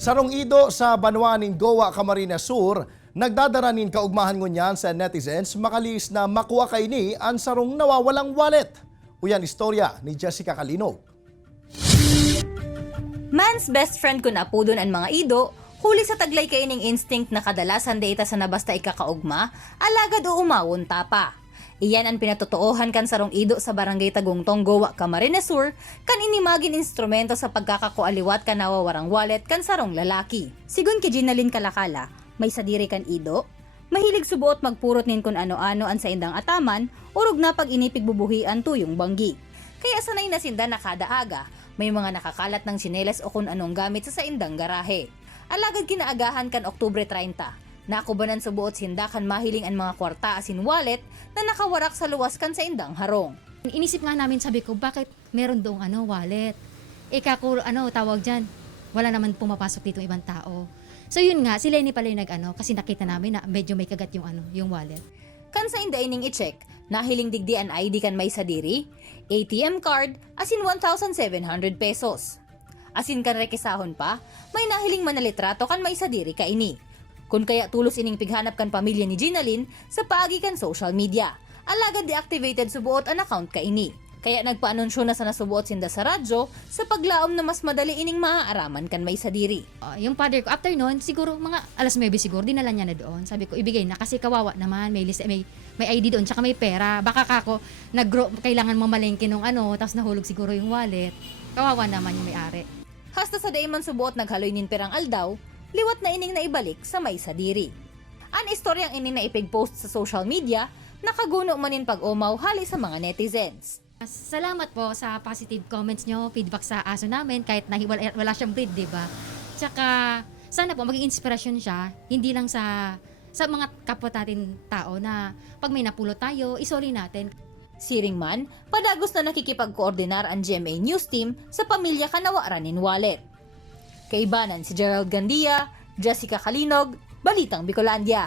Sarong ido sa Banwaning Goa, Camarines Sur, nagdadaranin kaugmahan ngunyan sa netizens makalis na makuha kay ni ang sarong nawawalang wallet. Uyan istorya ni Jessica Calinog. Man's best friend kun apudon ang mga ido, huli sa taglay kaining instinct na kadalasan data sa nabasta ikakaugma, alagad o umawon tapa. Iyan ang pinatotoohan kan sarong ido sa barangay Tagungtong, Goa, Camarines Sur, kan inimagin instrumento sa pagkakakualiwat kan nawawarang wallet kan sarong lalaki. Sigun kay Ginalyn Kalakala, may sadiri kan ido, mahilig subuot magpurot nin kun ano-ano an sa indang ataman, urog na pag inipig bubuhian tuyong banggi. Kaya sanay na sinda na kada aga, may mga nakakalat ng sinelas o kung anong gamit sa indang garahe. Alagad kinaagahan kan Oktubre 30. Nakubanan sa buot sindakan mahiling ang mga kwarta asin wallet na nakawarak sa luwas kan sa indang harong. Inisip nga namin, sabi ko, bakit meron doong wallet? Tawag dyan, wala naman pumapasok dito ibang tao. So yun nga, si Lenny pala yung kasi nakita namin na medyo may kagat yung wallet. Kan sa inday ning i-check, nahiling digdi an ID kan may sadiri, ATM card, asin 1,700 pesos. Asin kan rekisahon pa, may nahiling manalitrato kan may sadiri ka ini. Kung kaya tulos ining pighanap kan pamilya ni Ginalyn sa paagi kan social media. Alagad deactivated subuot an account ka ini. Kaya nagpaanunsyo na sa nasubuot sinda sa radyo sa paglaom na mas madali ining maaaraman kan may sadiri. Yung father ko, after noon, siguro mga alas 9 siguro, dinala niya na doon. Sabi ko, ibigay na kasi kawawa naman, may list, may ID doon, tsaka may pera. Baka kako, kailangan mamalengke nung tapos nahulog siguro yung wallet. Kawawa naman yung may-ari. Hasta sa dayman subuot naghaloy nin perang aldaw, liwat na ining naibalik sa may sadiri. An istoryang ining na ipig-post sa social media, nakaguno manin pag-umaw hali sa mga netizens. Salamat po sa positive comments nyo, feedback sa aso namin, kahit wala siyang breed, di ba? Tsaka, sana po maging inspirasyon siya, hindi lang sa mga kapwa natin tao na pag may napulot tayo, isoli natin. Siring man, padagos na nakikipag-koordinar ang GMA News Team sa pamilya kanawaranin wallet. Kaibanan si Gerald Gandia, Jessica Calinog, Balitang Bicolandia.